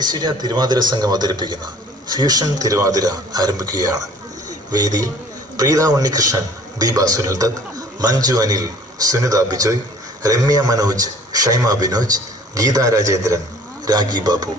ഐശ്വര്യ തിരുവാതിര സംഘം അവതരിപ്പിക്കുന്ന ഫ്യൂഷൻ തിരുവാതിര ആരംഭിക്കുകയാണ്. വേദിയിൽ പ്രീത ഉണ്ണികൃഷ്ണൻ, ദീപ സുനിൽദത്ത്, മഞ്ജു അനിൽ, സുനിത ബിജോയ്, രമ്യ മനോജ്, ഷൈമ ബിനോജ്, ഗീത രാജേന്ദ്രൻ, രാഗി ബാബു.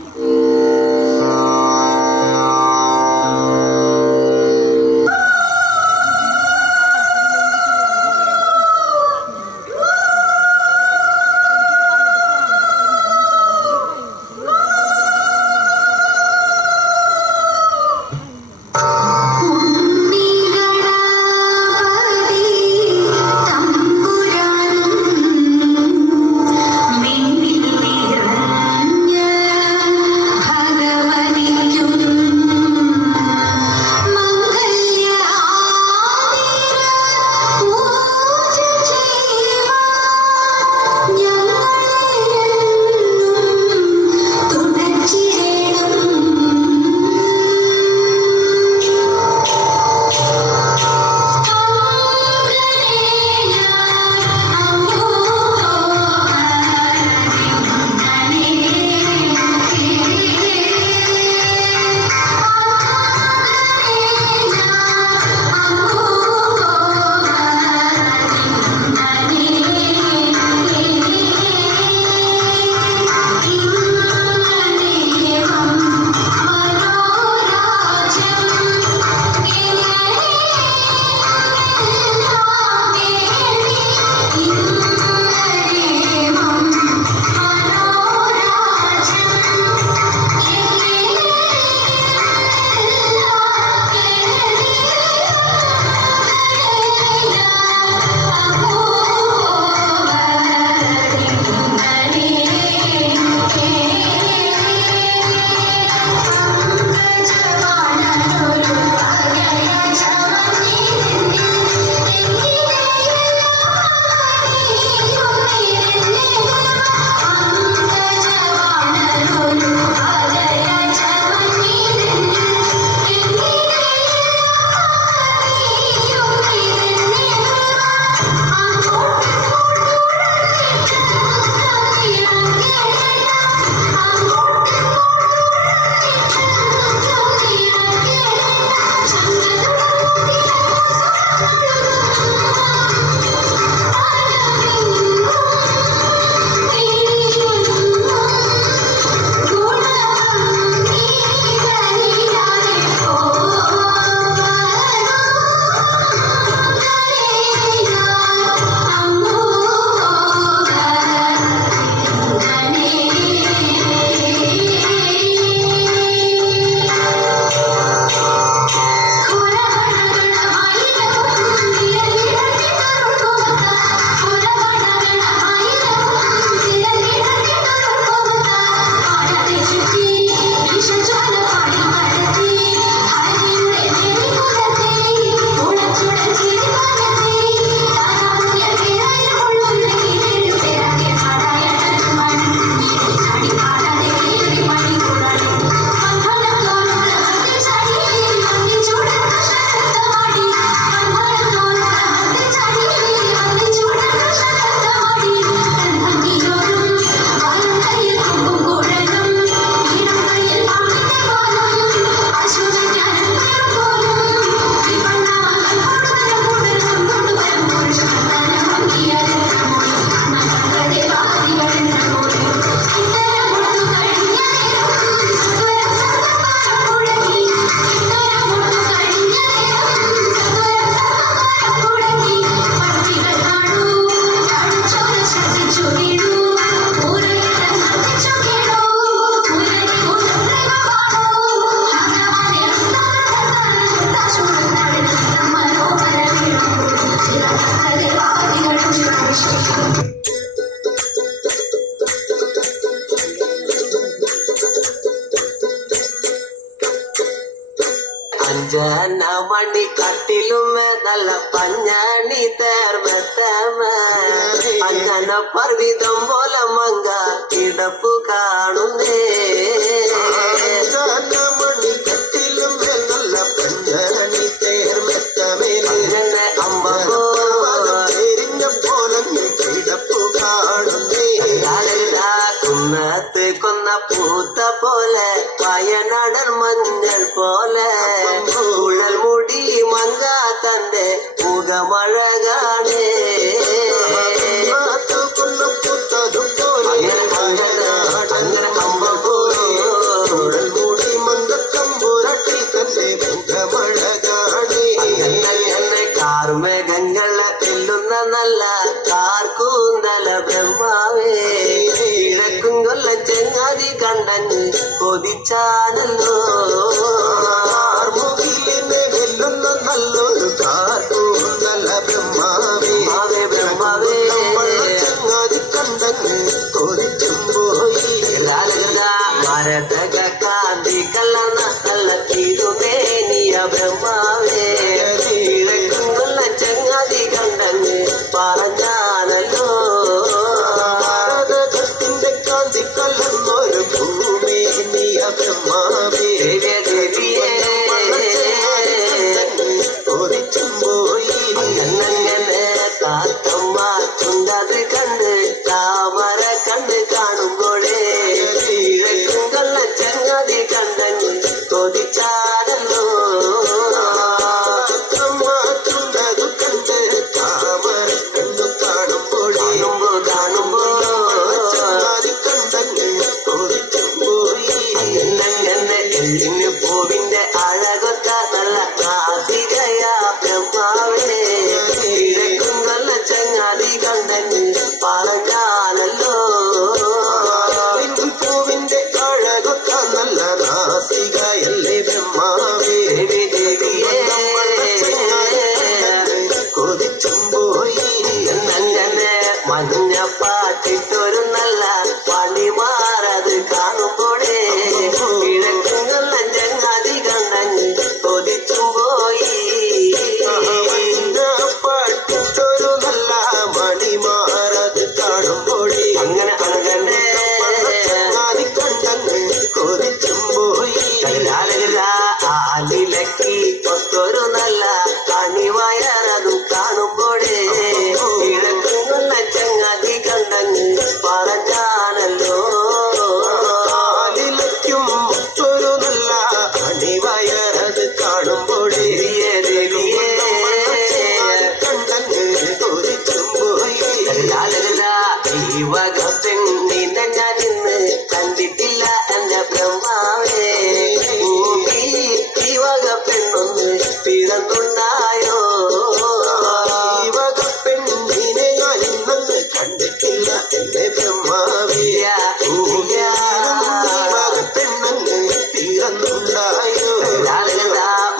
മണി കട്ടിലുമേ നല്ല പഞ്ഞാണി തേർമത്തമേ അഞ്ചന പർവിതം പോലെ മങ്ക കിടപ്പു കാണുന്നേ മണി കട്ടിലുമേ നല്ല പഞ്ഞാണി തേർമത്തമേ അമ്പോ എരിഞ്ഞ പോലെ കിടപ്പു കാണുന്നേ കുന്നത്ത് കൊന്ന പൂത്ത പോലെ വയനാടൻ മഞ്ഞൾ പോലെ ഉഴൽ മുടി മങ്ക തന്റെ മുഖമഴകാണേ അങ്ങനെ അമ്പൂരി മൂടി മന്ദക്കമ്പൂരട്ടി തന്റെ മുഖമഴകാണി അങ്ങനെ കാർമേഘങ്ങളെ തെല്ലുന്ന നല്ല കാർക്കൂന്തല ബ്രഹ്മാവേ കിഴക്കും കൊല്ല ചെങ്ങാതി കണ്ടങ്ങ് കൊതിച്ചാണല്ലോ മുകിലിനെ വെല്ലുന്ന നല്ലൊരു കാർക്കൂന്തല ബ്രഹ്മാവേ ബ്രഹ്മാവേ ചങ്ങാതി കണ്ടങ്ങ് കൊതിച്ചും പോയി മരതക കാന്തി കലർന്ന നല്ല തിരുമേനിയ ബ്രഹ്മാവേ കിഴക്കും കൊല്ല ചെങ്ങാതി കണ്ടങ്ങ് പറഞ്ഞാണല്ലോ ഭാരതത്തിന്റെ കാന്തി കലർന്നൊരു ഭൂമേനിയ ബ്രഹ്മാവേ ദേവിയേ കൊതിച്ചും പോയി അങ്ങനെ കാത്തമ്മ ചുണ്ടത് കണ്ട് താമര കണ്ട് കാണുമ്പോഴേ കിഴക്കും കൊല്ല ചെങ്ങാതി കണ്ടങ്ങ് കൊതിച്ചാണല്ലോ ചുണ്ടതു കണ്ട് താമര കണ്ടു കാണുമ്പോഴേ കാണുമ്പോ ചങ്ങാതി കണ്ടങ്ങ് കൊതിച്ചും പോയി അങ്ങനെ എല്ലിന് പൂവിന്റെ അഴകൊത്ത നല്ല കാതികയാ ബ്രഹ്മാവേ കിഴക്കും കൊല്ല ചങ്ങാതി കണ്ടങ്ങ് പറഞ്ഞാണല്ലോ പൂവിന്റെ അഴകൊത്ത നല്ല നാസികയല്ലേ ബ്രഹ്മാവേ ദേവിയേ കൊതിച്ചും പോയി അങ്ങനെ മഞ്ഞ പാട്ടിട്ടൊരു നല്ല പണിമാറത് കാണുമ്പോഴേ കിഴക്കും കൊല്ല ചങ്ങാതി കണ്ടങ്ങ് കൊതിച്ചും പോയി പാട്ടിട്ടൊരു നല്ല മണിമാറത് കാണുമ്പോഴേ അങ്ങനെ ചങ്ങാതി കണ്ടങ്ങ് കൊതിച്ചും പോയി ആലിലക്കി കൊത്തൊരു നല്ല കണിവയറതും കാണുമ്പോഴേ കിഴക്കും കൊല്ല ചങ്ങാതി കണ്ടങ്ങ് പറഞ്ഞാണല്ലോ കാലിലയ്ക്കും ഒരു നല്ല അണിവയറത് കാണുമ്പോഴേ ദേവിയേ കണ്ടങ്ങ് കൊതിച്ചും പോയി ഈ വക പെണ്ണിനെ ഞാൻ ഇന്ന് കണ്ടിട്ടില്ല എന്റെ ബ്രഹ്മാവേ ഈ വക പെണ്ണൊന്ന് പിറന്നുണ്ടായോ ഈ വക പെണ്ണിനെ ഞാൻ ഇന്നന്ന് കണ്ടിട്ടില്ല എന്റെ ബ്രഹ്മാവേ ഈ വക പെണ്ണങ്ങ് പിറന്നുണ്ടായോ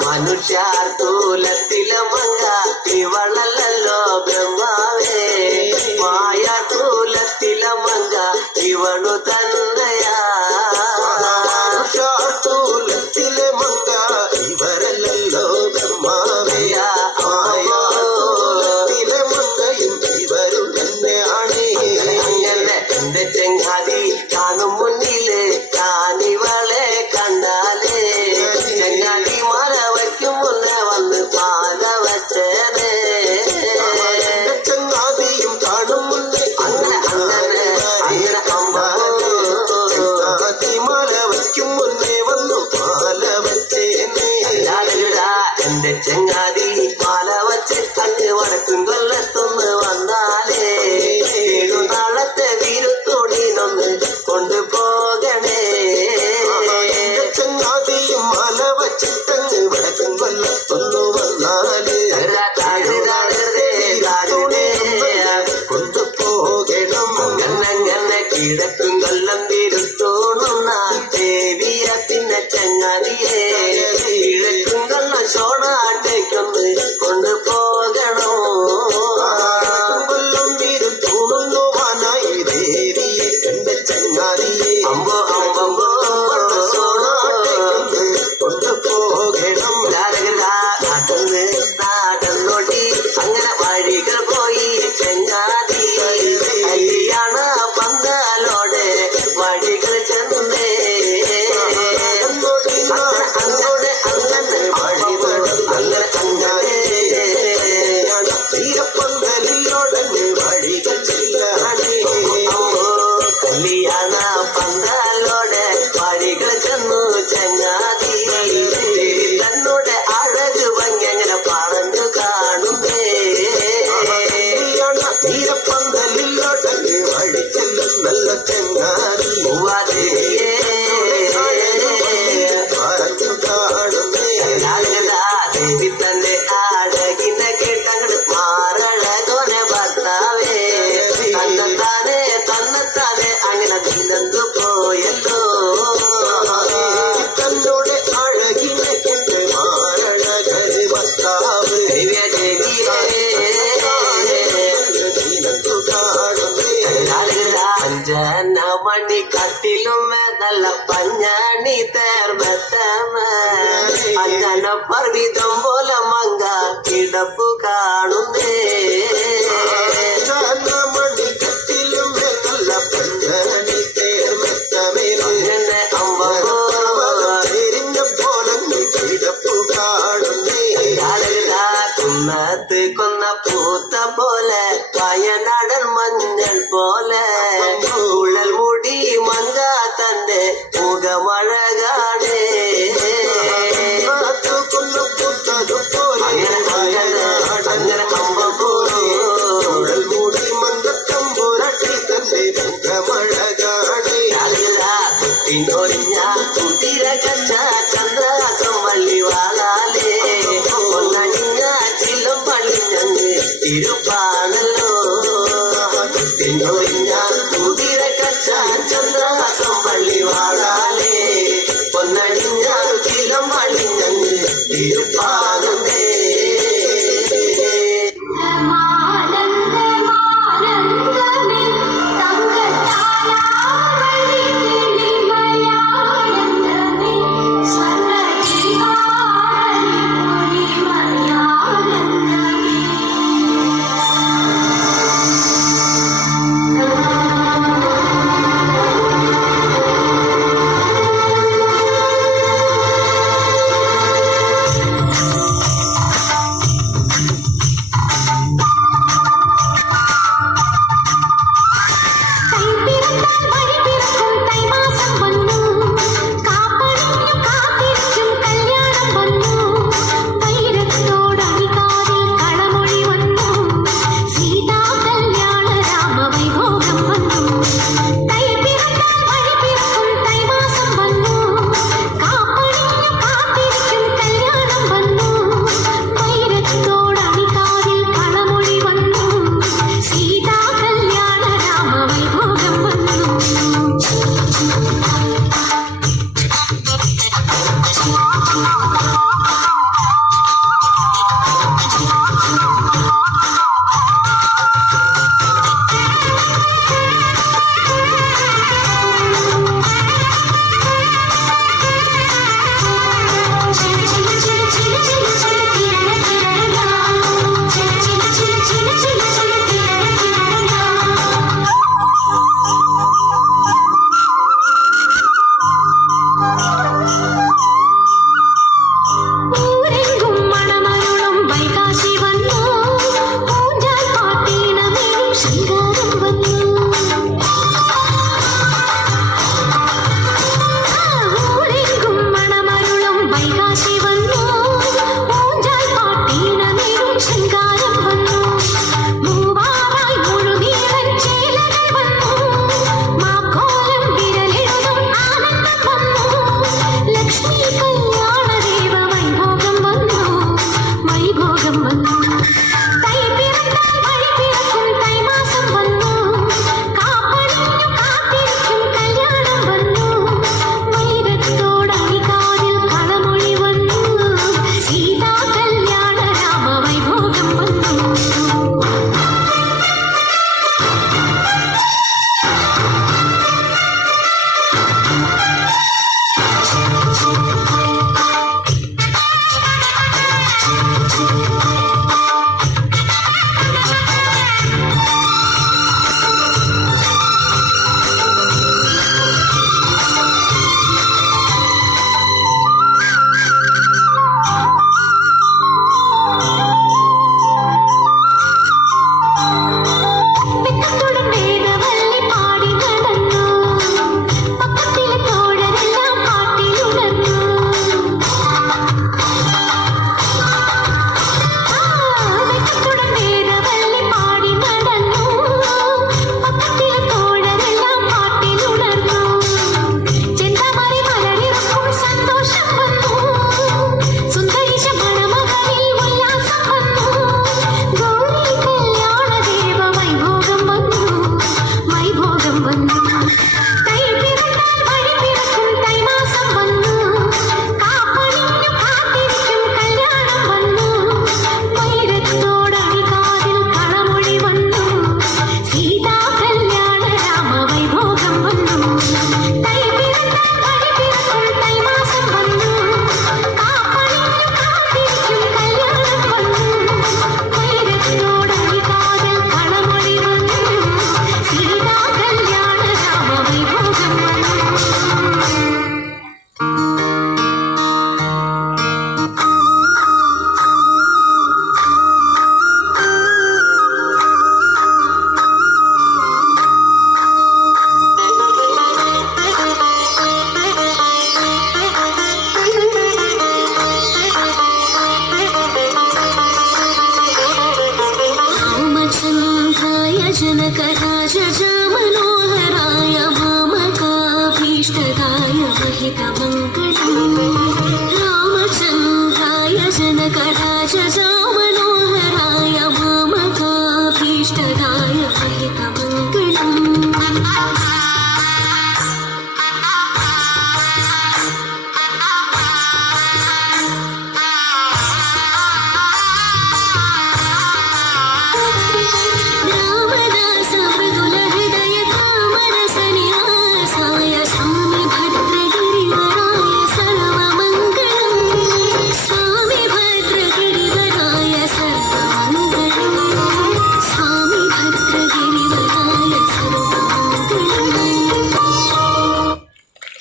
മനുഷ്യാർ തൂലത്തിലെ മങ്ക ഇവളല്ലോ ബ്രഹ്മാവേ മായ തൂലത്തിലെ മങ്ക ഇവളു തന്നെയാ ൂലത്തിലെ മങ്ക ഇവരല്ലോ ബ്രഹ്മാവേ ൂലത്തിലെ മങ്കയും ഇവരും തന്നെയാണ് അങ്ങനെ എന്റെ ചെങ്ങാതി കാണും മുന്നില് കാണിവളെ കണ്ടാലേ ചെങ്ങാതി മല വയ്ക്കും മുന്നേ വന്ന് പാല വച്ചേനേ ചങ്ങാതിയും കാണും മുന്നേ അങ്ങനെ മല വയ്ക്കും മുന്നേ വന്നു പാല വച്ചേനെ എന്റെ ചെങ്ങാതി പാല വച്ച് കണ്ണ് വടക്കും കൊല്ലത്തൊന്ന് വന്നാലേ 7 നാളത്തെ വീരുത്തോടിനൊന്ന് കൊണ്ടുപോകണേ ചങ്ങാതിയും മല വച്ചിട്ടങ്ങ് വടക്കും കൊല്ലത്തൊന്നു വന്നാല് കൊണ്ടുപോകണം അങ്ങനെ കിഴക്കും കൊല്ലം വീരുത്തോണുന്ന ദേവിയ പിന്നെ ചങ്ങാതിയെ കിഴക്കും കൊല്ലം സോണാട്ടേക്കൊന്ന് കൊണ്ടുപോകണോ കൊല്ലം വീരും തൂണുന്നുവാനായി ദേവിയെ എന്റെ ചങ്ങാതിയെ അമ്പോ സോണാട്ടേക്കൊന്ന് കൊണ്ടുപോക പർവിതം പോലെ മങ്ക കിടപ്പു കാണുന്നേ മണിക്കത്തിലും നല്ല പെണ്ണി തേർമെത്തമേലെ അങ്ങനെ അമ്പോ എരിഞ്ഞ പോലങ്ങ് കിടപ്പു കാണുന്നേ കുന്നത്ത് കൊന്ന പൂത്ത പോലെ വയനാടൻ മഞ്ഞൾ പോലെ ഉള്ളൽ മുടി മങ്ക തന്റെ മുഖമഴകാണേ കൊന്നു പൂത്തതുപോലെ അങ്ങനെ കമ്പം പോലെ ഉടൽ മൂടി മന്ദക്കമ്പുരട്ടി തന്റെ മുഖമഴ കാണേ കുത്തിനൊരിഞ്ഞ കുതിര കച്ച ചന്ദ്രാസം വള്ളി വാളാലേ ഒന്നണിഞ്ഞ ചിലും പള്ളിഞ്ഞങ്ങ് ഇരുപ്പാണല്ലോ കുത്തിനൊരിഞ്ഞ കുതിര കച്ച ചന്ദ്രാസം വള്ളി വാളാലേ പൊന്നണിഞ്ഞ ചിലും പള്ളിഞ്ഞങ്ങ് ഇരുപ്പാകുന്നേ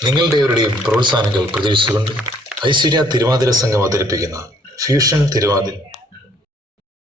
നിങ്ങളുടെവരുടെയും പ്രോത്സാഹനങ്ങൾ പ്രതീക്ഷിച്ചുകൊണ്ട് ഐശ്വര്യ തിരുവാതിര സംഘം അവതരിപ്പിക്കുന്ന ഫ്യൂഷൻ തിരുവാതിര